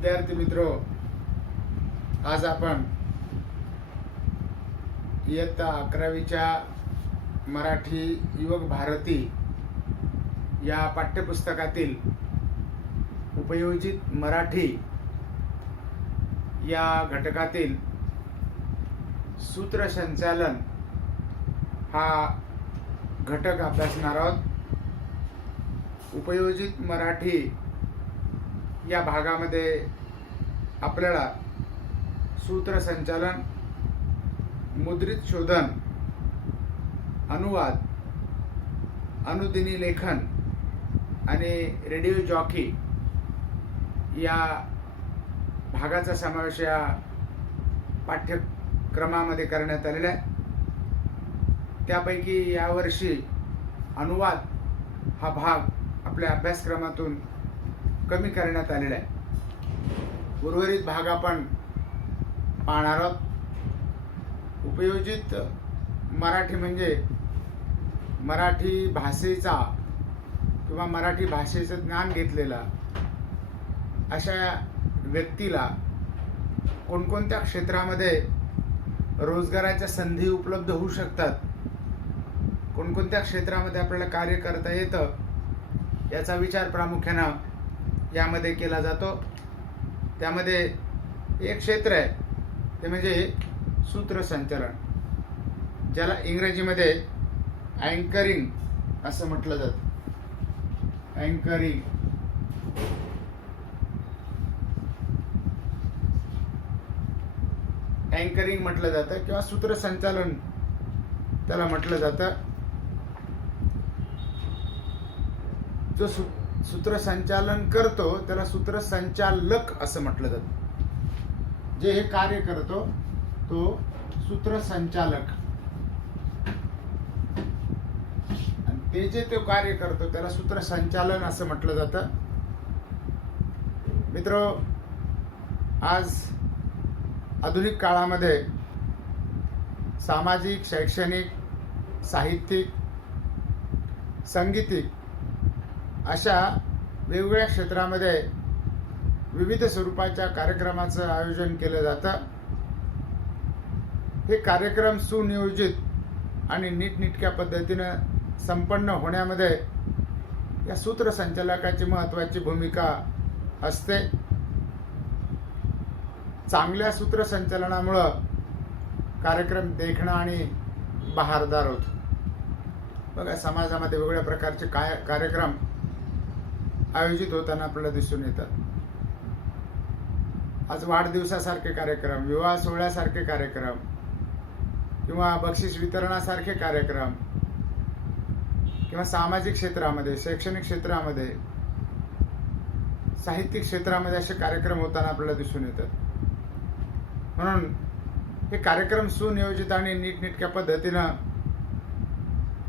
विद्यार्थी मित्र आज आपण इयत्ता अकरावीच्या मराठी युवक भारती या पाठ्यपुस्तकातील उपयोजित मराठी या घटकातील सूत्रसंचालन हा घटक अभ्यासणार आहोत. उपयोजित मराठी या भागामध्ये आपल्याला सूत्रसंचालन मुद्रित शोधन अनुवाद अनुदिनी लेखन आणि रेडिओ जॉकी या भागाचा समावेश या पाठ्यक्रमामध्ये करण्यात आलेला आहे. त्यापैकी यावर्षी अनुवाद हा भाग आपल्या अभ्यासक्रमातून कमी करण्यात आलेला आहे. उर्वरित भाग आपण पाहणार आहोत. उपयोजित मराठी म्हणजे मराठी भाषेचा किंवा मराठी भाषेचं ज्ञान घेतलेला अशा व्यक्तीला कोणकोणत्या क्षेत्रामध्ये रोजगाराच्या संधी उपलब्ध होऊ शकतात? कोणकोणत्या क्षेत्रामध्ये आपल्याला कार्य करता येतं? याचा विचार प्रामुख्यानं यामध्ये केला जातो. त्यामध्ये एक क्षेत्र आहे ते म्हणजे सूत्रसंचालन ज्याला इंग्रजीमध्ये अँकरिंग असं म्हटलं जातं. अँकरिंग अँकरिंग म्हटलं जातं किंवा सूत्रसंचालन त्याला म्हटलं जातं. जो सू सूत्रसंचालन करतो त्याला सूत्रसंचालक असं म्हटलं जातं. जे हे कार्य करतो तो सूत्रसंचालक. आणि ते जे तो कार्य करतो त्याला सूत्रसंचालन असं म्हटलं जातं. मित्र आज आधुनिक काळामध्ये सामाजिक शैक्षणिक साहित्यिक संगीतिक अशा वेगवेगळ्या क्षेत्रामध्ये विविध स्वरूपाच्या कार्यक्रमाचं आयोजन केलं जातं. हे कार्यक्रम सुनियोजित आणि नीटनिटक्या पद्धतीनं संपन्न होण्यामध्ये या सूत्रसंचालकाची महत्त्वाची भूमिका असते. चांगल्या सूत्रसंचालनामुळं कार्यक्रम देखणं आणि बहारदार होतो. बघा समाजामध्ये वेगवेगळ्या प्रकारचे काय कार्यक्रम आयोजित होताना आपल्याला दिसून येतात. आज वाढदिवसासारखे कार्यक्रम विवाह सोहळ्यासारखे कार्यक्रम किंवा बक्षीस वितरणासारखे कार्यक्रम किंवा सामाजिक क्षेत्रामध्ये शैक्षणिक क्षेत्रामध्ये साहित्यिक क्षेत्रामध्ये असे कार्यक्रम होताना आपल्याला दिसून येतात. म्हणून हे कार्यक्रम सुनियोजित आणि नीटनेटक्या पद्धतीनं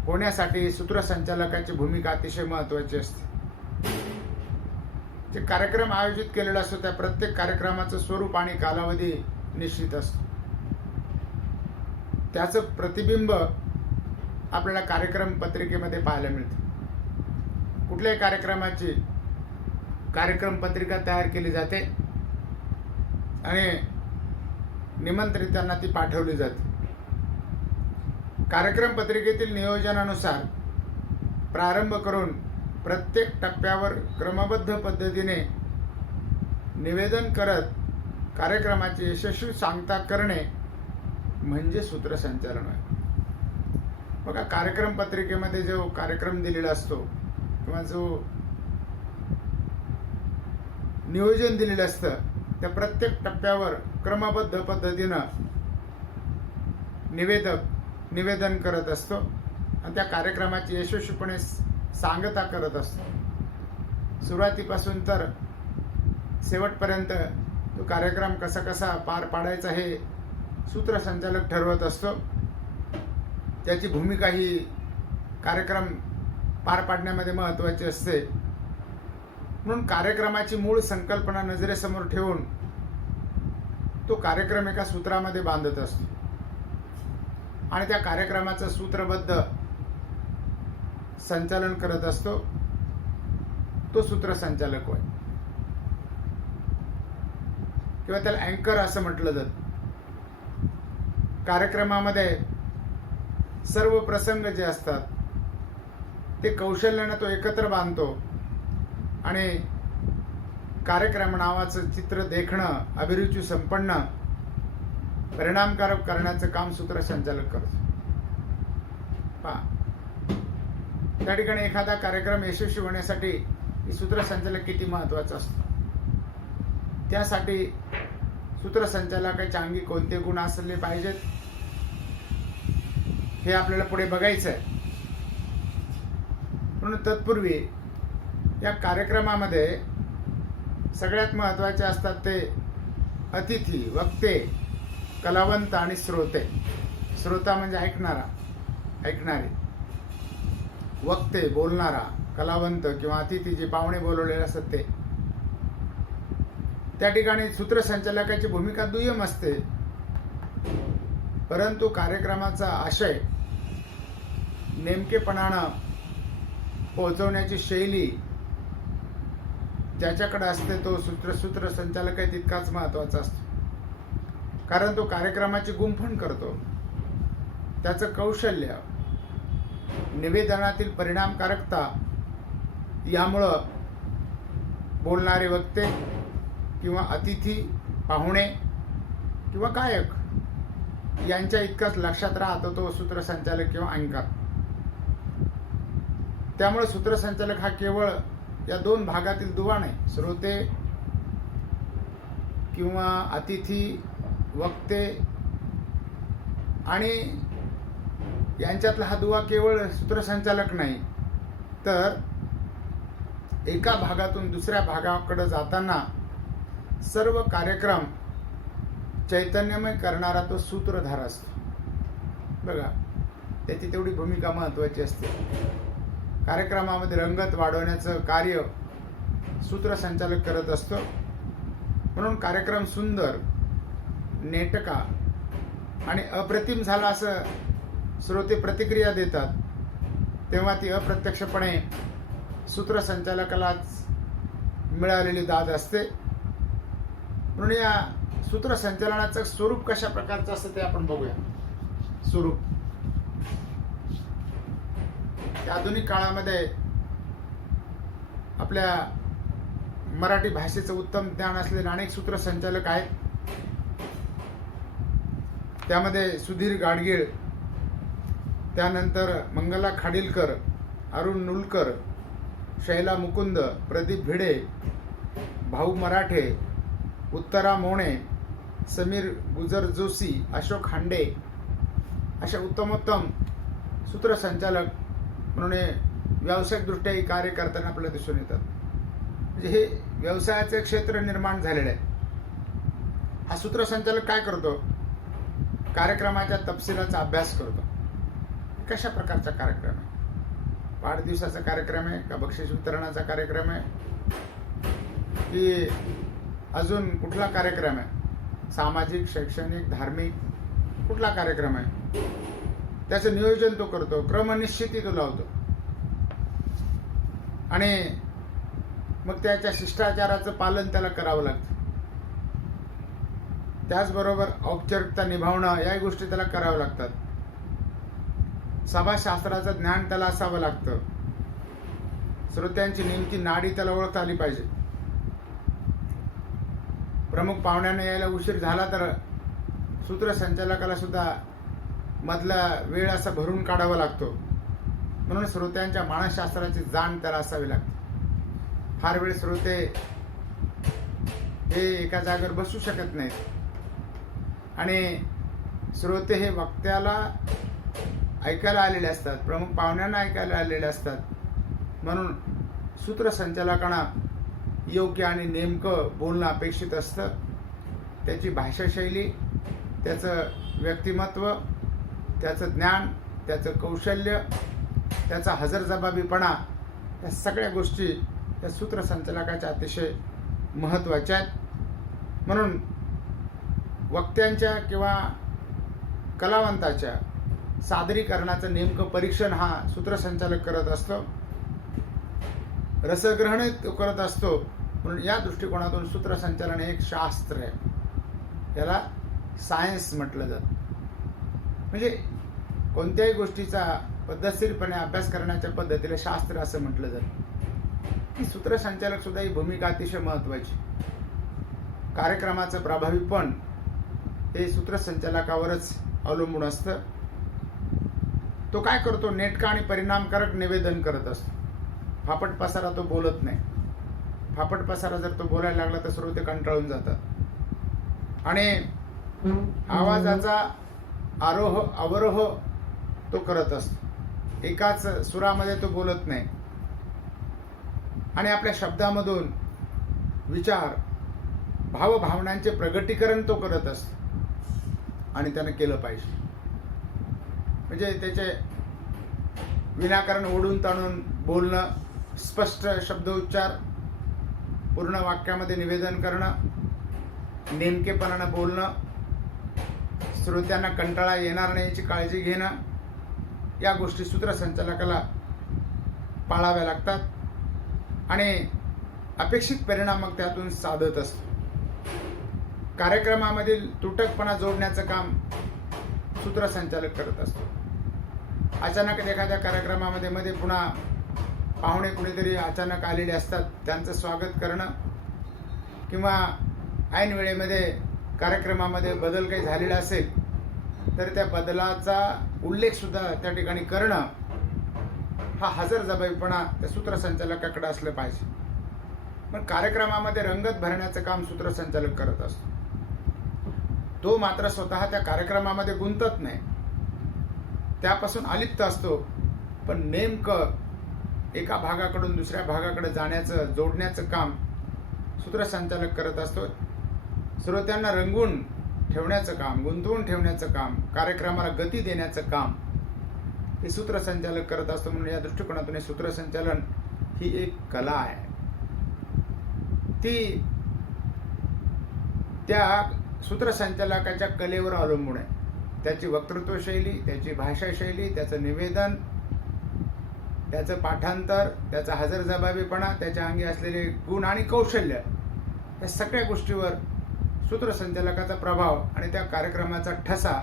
होण्यासाठी सूत्रसंचालकाची भूमिका अतिशय महत्वाची असते. जे कार्यक्रम आयोजित केलेला असतो त्या प्रत्येक कार्यक्रमाचं स्वरूप आणि कालावधी निश्चित असतो. त्याचं प्रतिबिंब आपल्याला कार्यक्रम पत्रिकेमध्ये पाहायला मिळतं. कुठल्याही कार्यक्रमाची कार्यक्रम पत्रिका तयार केली जाते आणि निमंत्रितांना ती पाठवली जाते. कार्यक्रम पत्रिकेतील नियोजनानुसार प्रारंभ करून प्रत्येक टप्प्यावर क्रमबद्ध पद्धतीने निवेदन करत कार्यक्रमाची यशस्वी सांगता करणे म्हणजे सूत्रसंचालन आहे बघा कार्यक्रम पत्रिकेमध्ये जो कार्यक्रम दिलेला असतो किंवा जो नियोजन दिलेलं असतं त्या प्रत्येक टप्प्यावर क्रमबद्ध पद्धतीनं निवेदक निवेदन करत असतो. आणि त्या कार्यक्रमाची यशस्वीपणे सांगता करत असतो. सुरुवातीपासून तर शेवटपर्यंत तो कार्यक्रम कसा कसा पार पाडायचा हे सूत्रसंचालक ठरवत असतो. त्याची भूमिका ही कार्यक्रम पार पाडण्यामध्ये महत्त्वाची असते. म्हणून कार्यक्रमाची मूळ संकल्पना नजरेसमोर ठेवून तो कार्यक्रम एका सूत्रामध्ये बांधत असतो. आणि त्या कार्यक्रमाचं सूत्रबद्ध संचालन करत असतो तो सूत्रसंचालक होय. किंवा त्याला अँकर असं म्हटलं जातं. कार्यक्रमामध्ये सर्व प्रसंग जे असतात ते कौशल्यानं तो एकत्र बांधतो आणि कार्यक्रम नावाचं चित्र देखणं अभिरुची संपन्न परिणामकारक करण्याचं काम सूत्रसंचालक करतो. पहा. त्या ठिकाणी एखादा कार्यक्रम यशस्वी होण्यासाठी सूत्रसंचालक किती महत्त्वाचा असतो? त्यासाठी सूत्रसंचालकाच्या अंगी कोणते गुण असले पाहिजेत? हे आपल्याला पुढे बघायचं आहे म्हणून तत्पूर्वी या कार्यक्रमामध्ये सगळ्यात महत्त्वाचे असतात ते अतिथी वक्ते कलावंत आणि श्रोते. श्रोता म्हणजे ऐकणारा ऐकणारे. वक्ते बोलणारा कलावंत किंवा अतिथी जे पाहुणे बोलवलेले असतात ते. त्या ठिकाणी सूत्रसंचालकाची भूमिका दुय्यम असते. परंतु कार्यक्रमाचा आशय नेमकेपणानं पोहोचवण्याची शैली ज्याच्याकडे असते तो सूत्र सूत्रसंचालक आहे तितकाच महत्त्वाचा असतो. कारण तो कार्यक्रमाची गुंफण करतो. त्याचं कौशल्य निवेदनातील परिणामकारकता यामुळं बोलणारे वक्ते किंवा अतिथी पाहुणे किंवा गायक यांच्या इतकाच लक्षात राहतो तो सूत्रसंचालक किंवा अंकार. त्यामुळे सूत्रसंचालक हा केवळ या दोन भागातील दुवा नाही श्रोते किंवा अतिथी वक्ते आणि यांच्यातला हा दुवा केवळ सूत्रसंचालक नाही तर एका भागातून दुसऱ्या भागाकडे जाताना सर्व कार्यक्रम चैतन्यमय करणारा तो सूत्रधार असतो. बघा त्याची तेवढी भूमिका महत्त्वाची असते. कार्यक्रमामध्ये रंगत वाढवण्याचं कार्य सूत्रसंचालक करत असतो. म्हणून कार्यक्रम सुंदर नेटका आणि अप्रतिम झाला असं श्रोते प्रतिक्रिया देतात तेव्हा ती अप्रत्यक्षपणे सूत्रसंचालकालाच मिळालेली दाद असते. म्हणून या सूत्रसंचालनाचं स्वरूप कशा प्रकारचं असतं ते आपण बघूया. स्वरूप. त्या आधुनिक काळामध्ये आपल्या मराठी भाषेचं उत्तम ज्ञान असलेले अनेक सूत्रसंचालक आहेत. त्यामध्ये सुधीर गाडगीळ त्यानंतर मंगला खाडीलकर अरुण नुलकर शैला मुकुंद प्रदीप भिडे भाऊ मराठे उत्तरा मोणे समीर गुजर जोशी अशोक हांडे अशा उत्तमोत्तम सूत्रसंचालक म्हणून व्यावसायिकदृष्ट्याही कार्य करताना आपल्याला दिसून येतात. म्हणजे हे व्यवसायाचे क्षेत्र निर्माण झालेलं आहे. हा सूत्रसंचालक काय करतो? कार्यक्रमाच्या तपशिलाचा अभ्यास करतो. कशा प्रकारचा कार्यक्रम आहे? वाढदिवसाचा कार्यक्रम आहे का बक्षीस वितरणाचा कार्यक्रम आहे? की अजून कुठला कार्यक्रम आहे? सामाजिक शैक्षणिक धार्मिक कुठला कार्यक्रम आहे? त्याचं नियोजन तो करतो क्रमनिश्चिती तो लावतो. आणि मग त्याच्या शिष्टाचाराचं पालन त्याला करावं लागतं. त्याचबरोबर औपचारिकता निभावणं या गोष्टी त्याला कराव्या लागतात. सभाशास्त्राचं ज्ञान त्याला असावं लागतं. श्रोत्यांची नेमकी नाडी त्याला ओळखता आली पाहिजे. प्रमुख पाहुण्याने यायला उशीर झाला तर सूत्रसंचालकाला सुद्धा मधला वेळ असा भरून काढावा लागतो. म्हणून श्रोत्यांच्या मानसशास्त्राची जाण त्याला असावी लागते. फार वेळ श्रोते हे एका जागेवर बसू शकत नाहीत. आणि श्रोते हे वक्त्याला ऐकायला आलेले असतात. प्रमुख पाहुण्यांना ऐकायला आलेले असतात. म्हणून सूत्रसंचालकांना योग्य आणि नेमकं बोलणं अपेक्षित असतं. त्याची भाषाशैली त्याचं व्यक्तिमत्व त्याचं ज्ञान त्याचं कौशल्य त्याचा हजरजबाबीपणा या सगळ्या गोष्टी या सूत्रसंचालकाच्या अतिशय महत्त्वाच्या आहेत. म्हणून वक्त्यांच्या किंवा कलावंताच्या सादरीकरणाचं नेमकं परीक्षण हा सूत्रसंचालक करत असतो. रसग्रहण तो करत असतो. म्हणून या दृष्टिकोनातून सूत्रसंचालन हे एक शास्त्र आहे. याला सायन्स म्हटलं जातं. म्हणजे कोणत्याही गोष्टीचा पद्धतशीरपणे अभ्यास करण्याच्या पद्धतीला शास्त्र असं म्हटलं जातं. की सूत्रसंचालक सुद्धा ही भूमिका अतिशय महत्वाची कार्यक्रमाचं प्रभावीपण हे सूत्रसंचालकावरच अवलंबून असतं. तो काय करतो? नेटका आणि परिणामकारक निवेदन करत असतो. फापट पसारा तो बोलत नाही. फापट पसारा जर तो बोलायला लागला तर श्रोते कंटाळून जातात. आणि आवाजाचा आरोह अवरोह तो करत असतो. एकाच सुरामध्ये तो बोलत नाही. आणि आपल्या शब्दामधून विचार भावभावनांचे प्रगटीकरण तो करत असतो. आणि त्यानं केलं पाहिजे. म्हणजे त्याचे विनाकारण ओढून ताणून बोलणं स्पष्ट शब्द उच्चार पूर्ण वाक्यामध्ये निवेदन करणं नेमकेपणानं बोलणं श्रोत्यांना कंटाळा येणार नाही याची काळजी घेणं या गोष्टी सूत्रसंचालकाला पाळाव्या लागतात आणि अपेक्षित परिणाम मग त्यातून साधत असतो. कार्यक्रमामधील तुटकपणा जोडण्याचं काम सूत्रसंचालक करत असतो. अचानक एखाद्या कार्यक्रमामध्ये मध्ये पुन्हा पाहुणे कुणीतरी अचानक आलेले असतात त्यांचं स्वागत करणं किंवा ऐन वेळेमध्ये कार्यक्रमामध्ये बदल काही झालेला असेल तर त्या बदलाचा उल्लेख सुद्धा त्या ठिकाणी करणं हा हजर जबाबीपणा त्या सूत्रसंचालकाकडे असलं पाहिजे. पण कार्यक्रमामध्ये रंगत भरण्याचं काम सूत्रसंचालक करत असतो. तो मात्र स्वतः त्या कार्यक्रमामध्ये गुंतत नाही. त्यापासून अलिप्त असतो. पण नेमकं एका भागाकडून दुसऱ्या भागाकडे जाण्याचं जोडण्याचं काम सूत्रसंचालक करत असतो. श्रोत्यांना रंगून ठेवण्याचं काम गुंतवून ठेवण्याचं काम कार्यक्रमाला गती देण्याचं काम हे सूत्रसंचालक करत असतो. म्हणून या दृष्टिकोनातून हे सूत्रसंचालन ही एक कला आहे. ती त्या सूत्रसंचालकाच्या कलेवर अवलंबून आहे. त्याची वक्तृत्वशैली त्याची भाषाशैली त्याचं निवेदन त्याचं पाठांतर त्याचा हजरजबाबीपणा त्याच्या अंगी असलेले गुण आणि कौशल्य या सगळ्या गोष्टीवर सूत्रसंचालकाचा प्रभाव आणि त्या कार्यक्रमाचा ठसा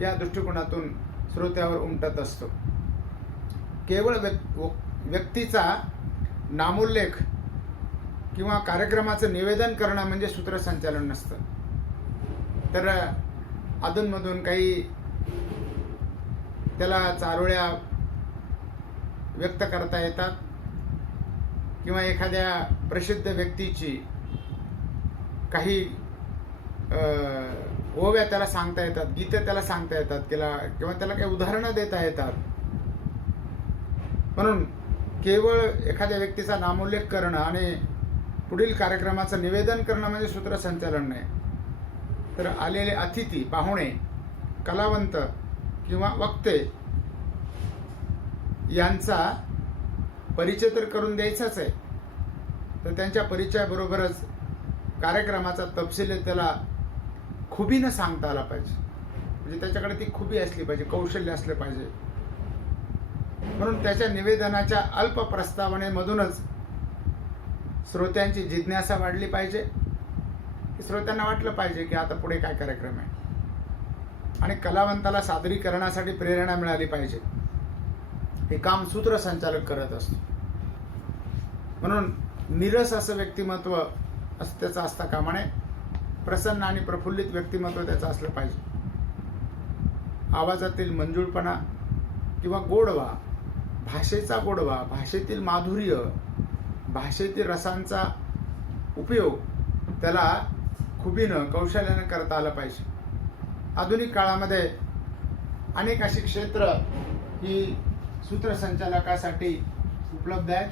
या दृष्टिकोनातून श्रोत्यावर उमटत असतो. केवळ व्यक्तीचा नामोल्लेख किंवा कार्यक्रमाचं निवेदन करणं म्हणजे सूत्रसंचालन नसतं. तर अधूनमधून काही त्याला चारोळ्या व्यक्त करता येतात किंवा एखाद्या प्रसिद्ध व्यक्तीची काही ओव्या त्याला सांगता येतात गीतं त्याला सांगता येतात किंवा किंवा त्याला काही उदाहरणं देता येतात. म्हणून केवळ एखाद्या व्यक्तीचा नामोल्लेख करणं आणि पुढील कार्यक्रमाचं निवेदन करणं म्हणजे सूत्रसंचालन नाही. तर आलेले अतिथी पाहुणे कलावंत किंवा वक्ते यांचा परिचय तर करून द्यायचाच आहे. तर त्यांच्या परिचयाबरोबरच कार्यक्रमाचा तपशील त्याला खुबीनं सांगता आला पाहिजे. म्हणजे त्याच्याकडे ती खुबी असली पाहिजे कौशल्य असलं पाहिजे. म्हणून त्याच्या निवेदनाच्या अल्प प्रस्तावनेमधूनच श्रोत्यांची जिज्ञासा वाढली पाहिजे. श्रोत्यांना वाटलं पाहिजे की आता पुढे काय कार्यक्रम आहे. आणि कलावंताला सादरीकरणासाठी प्रेरणा मिळाली पाहिजे. हे काम सूत्रसंचालक करत असतो. म्हणून निरस असं व्यक्तिमत्व असं त्याचं असता कामा नये. प्रसन्न आणि प्रफुल्लित व्यक्तिमत्व त्याचं असलं पाहिजे. आवाजातील मंजूळपणा किंवा गोडवा भाषेचा गोडवा भाषेतील माधुर्य भाषेतील रसांचा उपयोग त्याला खुबीनं कौशल्यानं करता आलं पाहिजे. आधुनिक काळामध्ये अनेक अशी क्षेत्र ही सूत्रसंचालकासाठी उपलब्ध आहेत.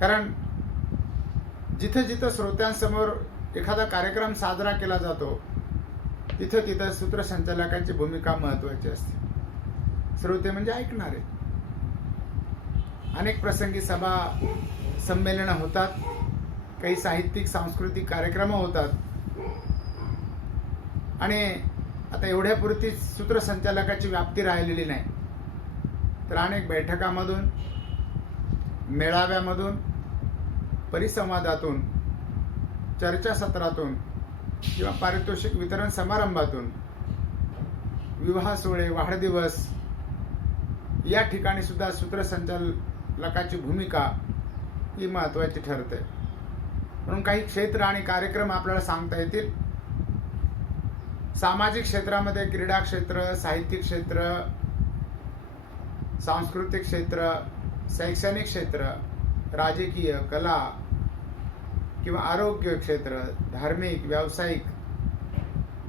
कारण जिथं जिथं श्रोत्यांसमोर एखादा कार्यक्रम साजरा केला जातो तिथं तिथं सूत्रसंचालकाची भूमिका महत्वाची असते. श्रोते म्हणजे ऐकणारे. अनेक प्रसंगी सभा संमेलनं होतात. काही साहित्यिक सांस्कृतिक कार्यक्रम होतात. आणि आता एवढ्यापुरती सूत्रसंचालकाची व्याप्ती राहिलेली नाही. तर अनेक बैठकामधून मेळाव्यामधून परिसंवादातून चर्चासत्रातून किंवा पारितोषिक वितरण समारंभातून विवाह सोहळे वाढदिवस या ठिकाणी सुद्धा सूत्रसंचालकाची भूमिका ही महत्त्वाची ठरते. म्हणून काही क्षेत्र आणि कार्यक्रम आपल्याला सांगता येतील. सामाजिक क्षेत्रामध्ये क्रीडा क्षेत्र साहित्यिक क्षेत्र सांस्कृतिक क्षेत्र शैक्षणिक क्षेत्र राजकीय कला किंवा आरोग्य क्षेत्र धार्मिक व्यावसायिक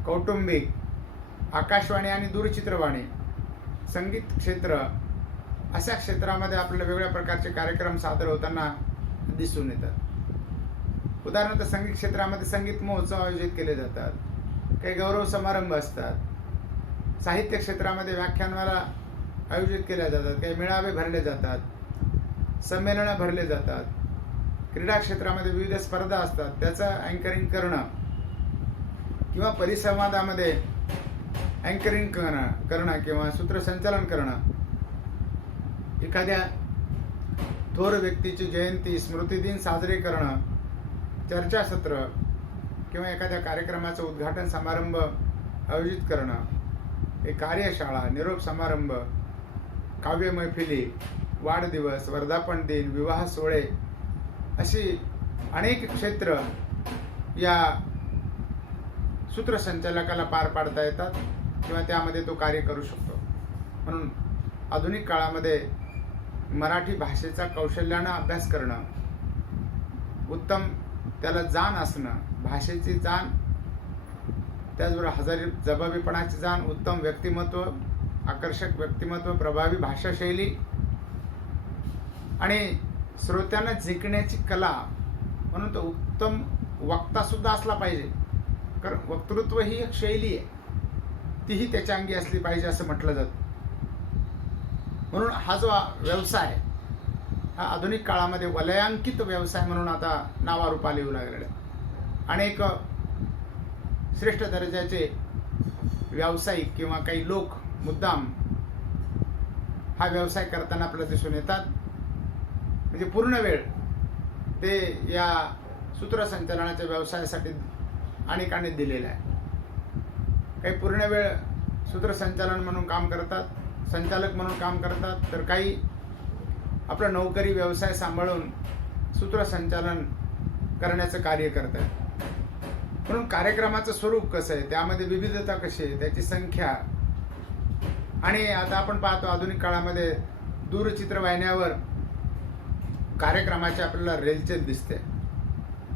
कौटुंबिक आकाशवाणी आणि दूरचित्रवाणी संगीत क्षेत्र अशा क्षेत्रामध्ये आपल्याला वेगळ्या प्रकारचे कार्यक्रम सादर होताना दिसून येतात. उदाहरणार्थ संगीत क्षेत्रामध्ये संगीत महोत्सव आयोजित केले जातात. काही गौरव समारंभ असतात. साहित्य क्षेत्रामध्ये व्याख्यानमाला आयोजित केल्या जातात. काही मेळावे भरले जातात. संमेलनं भरले जातात. क्रीडा क्षेत्रामध्ये विविध स्पर्धा असतात. त्याचं अँकरिंग करणं किंवा परिसंवादामध्ये अँकरिंग करणं करणं किंवा सूत्रसंचालन करणं. एखाद्या थोर व्यक्तीची जयंती स्मृतिदिन साजरे करणं. चर्चासत्र किंवा एखाद्या कार्यक्रमाचं उद्घाटन समारंभ आयोजित करणं एक कार्यशाळा निरोप समारंभ काव्य मैफिली वाढदिवस वर्धापन दिन विवाह सोहळे अशी अनेक क्षेत्र या सूत्रसंचालकाला पार पाडता येतात किंवा त्यामध्ये तो कार्य करू शकतो. म्हणून आधुनिक काळामध्ये मराठी भाषेचा कौशल्यानं अभ्यास करणं उत्तम त्याला जाण असणं भाषेची जाण त्याचबरोबर हजारी जबाबीपणाची जाण उत्तम व्यक्तिमत्व आकर्षक व्यक्तिमत्व प्रभावी भाषाशैली आणि श्रोत्यांना जिंकण्याची कला. म्हणून तो उत्तम वक्तासुद्धा असला पाहिजे. कारण वक्तृत्व ही एक शैली आहे. तीही त्याच्या अंगी असली पाहिजे असं म्हटलं जातं. म्हणून हा जो व्यवसाय हा आधुनिक काळामध्ये वलयांकित व्यवसाय म्हणून आता नावारूपाला येऊ लागलेला आहे अनेक श्रेष्ठ दर्जाचे व्यावसायिक किंवा काही लोक मुद्दाम हा व्यवसाय करताना आपल्याला दिसून येतात. म्हणजे पूर्ण वेळ ते या सूत्रसंचालनाच्या व्यवसायासाठी अनेकांनी दिलेला आहे. काही पूर्ण वेळ सूत्रसंचालन म्हणून काम करतात संचालक म्हणून काम करतात तर काही आपला नोकरी व्यवसाय सांभाळून सूत्रसंचालन करण्याचं कार्य करत आहेत म्हणून कार्यक्रमाचं स्वरूप कसं आहे? त्यामध्ये विविधता कशी आहे? त्याची संख्या. आणि आता आपण पाहतो आधुनिक काळामध्ये दूरचित्रवाहिन्यावर कार्यक्रमाचे आपल्याला रेलचेल दिसते.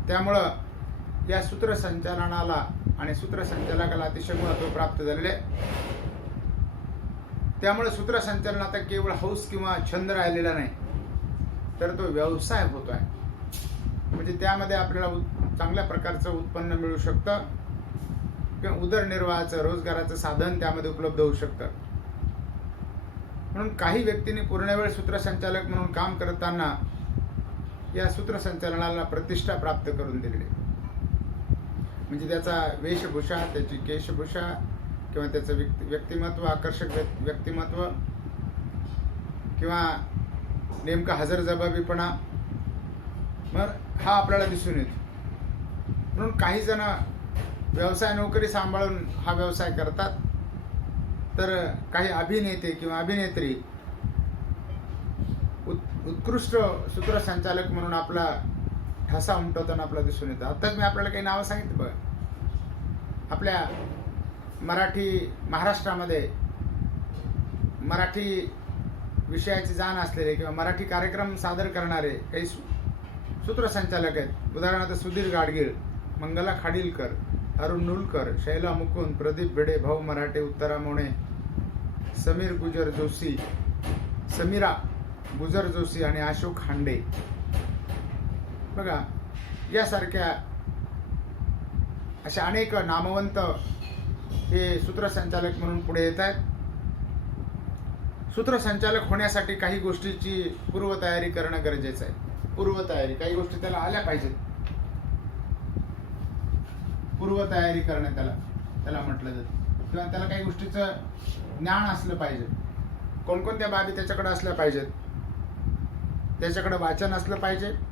त्यामुळं या सूत्रसंचालनाला आणि सूत्रसंचालकाला अतिशय महत्त्व प्राप्त झालेले त्यामुळे सूत्रसंचालन आता केवळ हौस किंवा छंद राहिलेला नाही. तर तो व्यवसाय होतो आहे म्हणजे त्यामध्ये आपल्याला चांगल्या प्रकारचं उत्पन्न मिळू शकतं. किंवा उदरनिर्वाहाचं रोजगाराचं साधन त्यामध्ये उपलब्ध होऊ शकतं. म्हणून काही व्यक्तींनी पूर्णवेळ सूत्रसंचालक म्हणून काम करताना या सूत्रसंचालनाला प्रतिष्ठा प्राप्त करून दिलेली. म्हणजे त्याचा वेशभूषा त्याची केशभूषा किंवा त्याचं व्यक्ति व्यक्तिमत्व आकर्षक व्यक्तिमत्व किंवा नेमका हजरजबाबीपणा मग हा आपल्याला दिसून येतो. म्हणून काही जण व्यवसाय नोकरी सांभाळून हा व्यवसाय करतात. तर काही अभिनेते किंवा अभिनेत्री उत् उत्कृष्ट सूत्रसंचालक म्हणून आपला ठसा उमटवताना आपल्याला दिसून येतं. आत्ताच मी आपल्याला काही नावं सांगितलं बघ. आपल्या मराठी महाराष्ट्रामध्ये मराठी विषयाची जाण असलेले किंवा मराठी कार्यक्रम सादर करणारे काही सू सूत्रसंचालक आहेत. उदाहरणार्थ सुधीर गाडगीळ मंगला खाडीलकर अरुण नुलकर शैला मुकुंद प्रदीप भिडे भाऊ मराठे उत्तरा मोणे समीर गुजर जोशी समीरा गुजर जोशी आणि अशोक खांडे बघा यासारख्या अशा अनेक नामवंत हे सूत्रसंचालक म्हणून पुढे येत आहेत. सूत्रसंचालक होण्यासाठी काही गोष्टीची पूर्वतयारी करणं गरजेचं आहे. पूर्वतयारी काही गोष्टी त्याला आल्या पाहिजेत. पूर्वतयारी करणं त्याला त्याला म्हटलं जातं. किंवा त्याला काही गोष्टीचं ज्ञान असलं पाहिजे. कोणकोणत्या बाबी त्याच्याकडे असल्या पाहिजेत? त्याच्याकडे वाचन असलं पाहिजे.